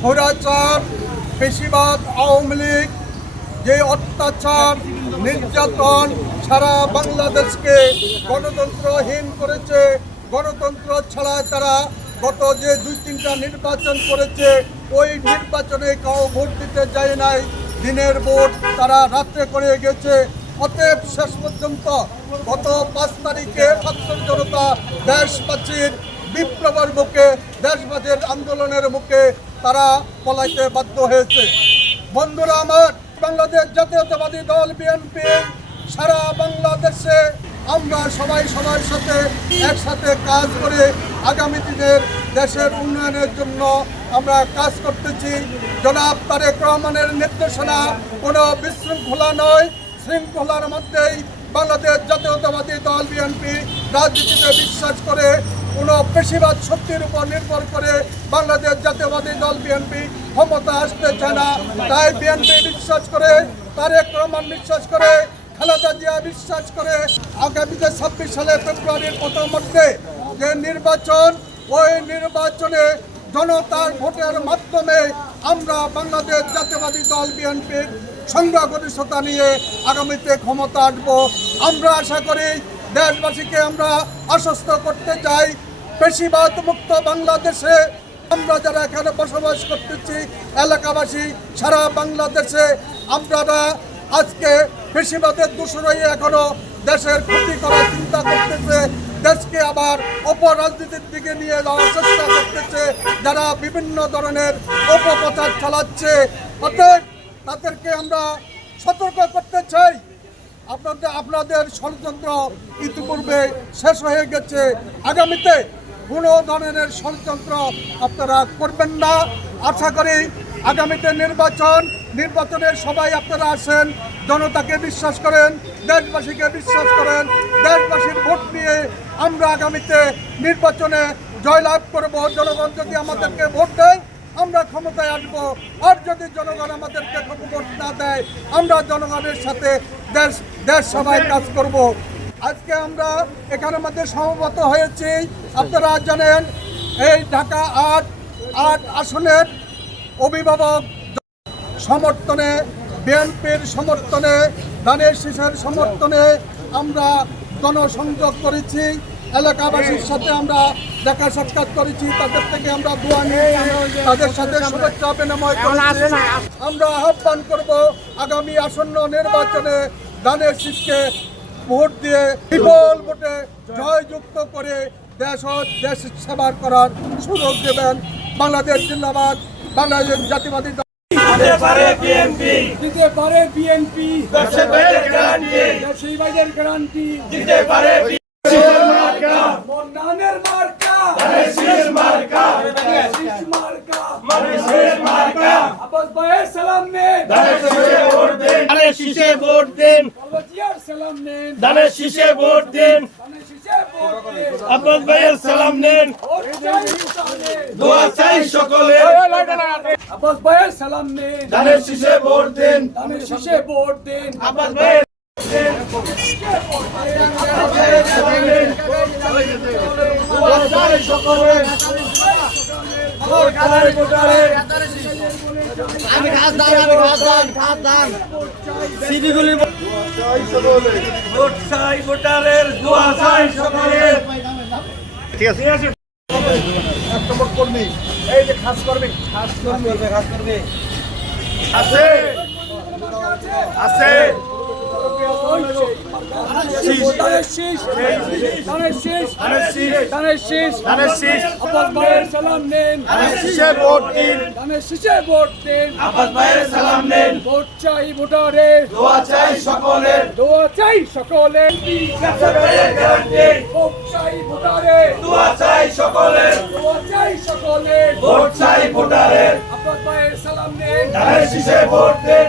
স্বৈরাচার বেশিবাদ আওয়ামী লীগ, যে অত্যাচার, নির্যাতন সারা বাংলাদেশকে গণতন্ত্রহীন করেছে, গণতন্ত্র ছাড়া তারা গত যে দুই তিনটা নির্বাচন করেছে, ওই নির্বাচনে কাউ ভোট দিতে যায় নাই। দিনের ভোট তারা রাত্রে করে গেছে। অতএব শেষ পর্যন্ত গত পাঁচ তারিখে ছাত্র জনতা দেশবাসীর বিপ্লবের মুখে, দেশবাসীর আন্দোলনের মুখে তারা পলাইতে বাধ্য হয়েছে। বন্ধুরা আমার, বাংলাদেশ জাতীয়তাবাদী দল বিএনপি সারা বাংলাদেশে আমরা সবাই সবার সাথে একসাথে কাজ করে আগামী দিনের দেশের উন্নয়নের জন্য আমরা কাজ করতেছি। জনাব তারেক রহমানের নির্দেশনা কোনো বিশৃঙ্খলা নয়। শৃঙ্খলার মধ্যেই বাংলাদেশ জাতীয়তাবাদী দল বিএনপি রাজনীতিতে বিশ্বাস করে কোনো পেশিবাদ শক্তির উপর নির্ভর করে বাংলাদেশ জাতীয়বাদী দল বিএনপি ক্ষমতা আসতে চায় না। তাই বিএনপি বিশ্বাস করে, তারেক রহমান বিশ্বাস করে, খালেদা জিয়া বিশ্বাস করে, আগামীতে ছাব্বিশ সালে ফেব্রুয়ারির প্রথম মধ্যে যে নির্বাচন, ওই নির্বাচনে জনতার ভোটের মাধ্যমে আমরা বাংলাদেশ জাতীয়বাদী দল বিএনপির সংখ্যাগরিষ্ঠতা নিয়ে আগামীতে ক্ষমতা আসব। আমরা আশা করি দেশবাসীকে আমরা আশ্বস্ত করতে চাই। পেশিবাদ মুক্ত বাংলাদেশে। আমরা যারা এখানে বসবাস করতেছি, এলাকাবাসী, সারা বাংলাদেশে আমরা আজকে বেশিরভাগের দোষরই এখনও দেশের ক্ষতি করার চিন্তা করতেছে। দেশকে আবার অপরাজনীতির দিকে নিয়ে যাওয়ার চেষ্টা করতেছে। যারা বিভিন্ন ধরনের অপপ্রচার চালাচ্ছে, অতএব তাদেরকে আমরা সতর্ক করতে চাই। আপনাদের আপনাদের ষড়যন্ত্র ইতিপূর্বে শেষ হয়ে গেছে। আগামীতে কোনো ধরনের ষড়যন্ত্র আপনারা করবেন না। আশা করি আগামীতে নির্বাচন নির্বাচনের সবাই আপনারা আসেন, জনতাকে বিশ্বাস করেন, দেশবাসীকে বিশ্বাস করেন, দেশবাসীর ভোট নিয়ে আমরা আগামীতে নির্বাচনে জয়লাভ করব। জনগণ যদি আমাদেরকে ভোট দেয়, আমরা ক্ষমতায় আসব। আর যদি জনগণ আমাদেরকে ভোট না দেয়, আমরা জনগণের সাথে দেশ দেশ সবাই কাজ করব। আজকে আমরা এখানে মধ্যে সমবেত হয়েছি। আপনারা জানেন এই ঢাকা আট আট আসনের অভিভাবক সমর্থনে বিএনপির সমর্থনে দানের শীষের সমর্থনে আমরা গণসংযোগ করেছি। এলাকাবাসীর সাথে আমরা দেখা সাক্ষাৎ করেছি। তাদের থেকে আমরা দোয়া নিয়েছি তাদের সাথে শুভেচ্ছা বিনিময় করেছি। আমরা আহ্বান করব আগামী আসন্ন নির্বাচনে দানের শীষকে ভোট দিয়ে বিপুল ভোটে জয়যুক্ত করে দেশ দেশ সেবার করার সুযোগ দেবেন বাংলাদেশ জিন্দাবাদ বাংলাদেশ জাতিবাদী দিতে পারে বিএনপি। দিতে পারে বিএনপি। গ্যারান্টি। দিতে পারে মার্কা মন্নানের মার্কা। শীষ মার্কা। শীষ মার্কা। মানুষের মার্কা। আব্বাস ভাইয়ের সালাম ভোট দিন। ভোট দিন। কলেজিয়ার সালাম নেন। ধানের শীষে ভোট দিন। আব্বাস ভাইয়ের সালাম নেন। সকলে। দোয়া চাই সকলে। আব্বাস ভাইয়ের সালাম নেন। ধানের শীষে ভোট দিন। ধানের শীষে ভোট দিন। আব্বাস ভাইয়ের দোয়া চাই সকলে। ভোটারে আমি ঘাস দান আমি ঘাস দান ঘাস দান। সিডিগুলি ভোট চাই ভোটারের দোয়া চাই সকলের এক নম্বর কর্মী। এই যে খাস করবে খাস করবে খাস করবে আছে। আছে। আব্বাস ভাইয়ের সালাম নেন ভোট দিন ধানের শীষে ভোট দিন আব্বাস ভাইয়ের সালাম নেন ভোট চাই ভোটারে দোয়া চাই সকলের দোয়া চাই সকলে ব্যবসা বাইরের গ্যারান্টি ভোট চাই ভোটারে দোয়া চাই সকলের দোয়া চাই সকলে ভোট চাই ভোটারের আব্বাস ভাইয়ের সালাম নেন ধানের শীষে ভোট দিন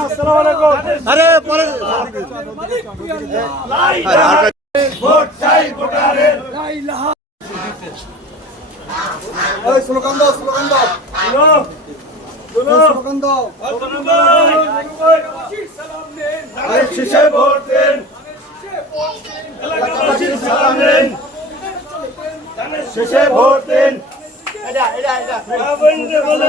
আরে পরে ভোট চাই ভোটারের এই স্লোগান দাও স্লোগান দাও। স্লোগান দাও। শীষে ভোট দেন। সালাম নেন শীষে ভোট দেন। বাবুনকে বলে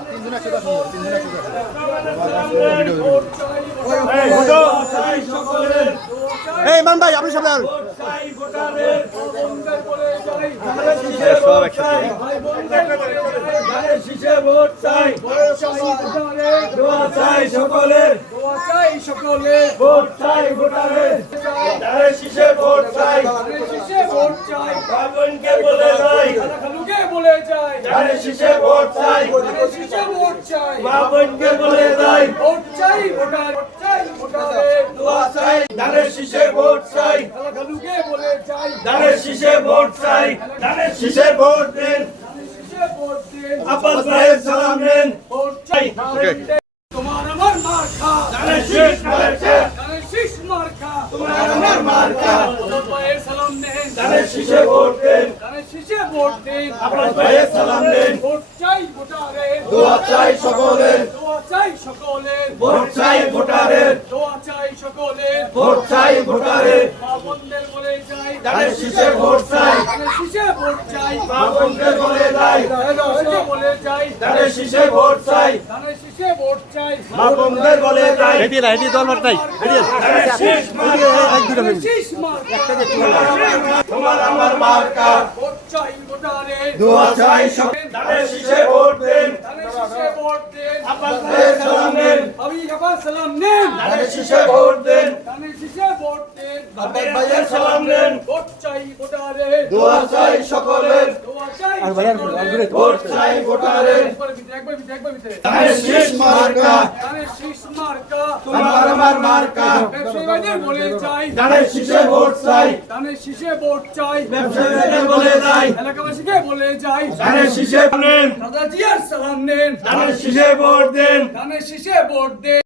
এই ইমান ভাই আপনি সামনে আন। সব একসাথে শীষে ভোট চাই দোয়া চাই সকলের ভোট চাই শীষে ভোট চাই। বাবনকে বলে যাই। বলে যায় ধানের শীষে ভোট চাই। চাই। বলে যাই ভোট চাই ভোটার ভোট চাই ভোটারের দোয়া চাই ধানের শীষে ভোট চাই। খালুকে বলে যাই ধানের শীষে ভোট চাই ধানের শীষে ভোট দিন। আব্বাস ভাইয়ের সালাম নেন। ভোট চাই তোমার আমার মার্কা ধানের শীষ মার্কা ধানের শীষ মার্কা তোমার আমার মার্কা আব্বাস ভাইয়ের সালাম নেন। ধানের শীষে ভোট দেন। ধানের শীষে ভোট দিন। আব্বাস ভাইয়ের সালাম নেন ভোট চাই ভোটারের দোয়া চাই সকলের দোয়া চাই সকলের ভোট চাই ভোটারের। দোয়া চাই সকলের। ভোট চাই ভোটারের। মা বোনদের বলে যাই। ধানের শীষে ভোট চাই। ধানের শীষে ভোট চাই। মা বলে যাই। বলে যাই। ধানের শীষে ভোট চাই। ধানের শীষে ভোট চাই। মা বলে যাই। হেডি না হেডি দল মাঠ নাই। হেডি ধানের শীষ মার্কা। ধানের শীষ মার্কা। তোমার আমার মার্কা। ভোট চাই ভোটারের। দোয়া চাই সব ধানের শীষে ভোট দেন। ধানের শীষে ভোট দিন। আব্বাস সালাম নেন আমি আবার সালাম নেন। ধানের শীষে ভোট দেন। ধানের শীষে ভোট দিন। আব্বাস ভাইয়ের সালাম নেন। ভোট চাই ভোটারের দোয়া চাই সকলের। দোয়া চাই সকলের। ভোট চাই ভোটারের একবার ভিতরে একবার ভিতরে ধানের শীষ মার্কা। ধানের শীষ মার্কা। তোমার আমার মার্কা। ব্যবসায়ী বলে চাই। ধানের শীষে ভোট চাই। ধানের শীষে ভোট চাই। ব্যবসায়ীদের বলে যাই এলাকাবাসীকে বলে যাই ধানের শীষে নেন দাদা জিয়ার সালাম নেন। ধানের শীষে ভোট দেন। ধানের শীষে ভোট দেন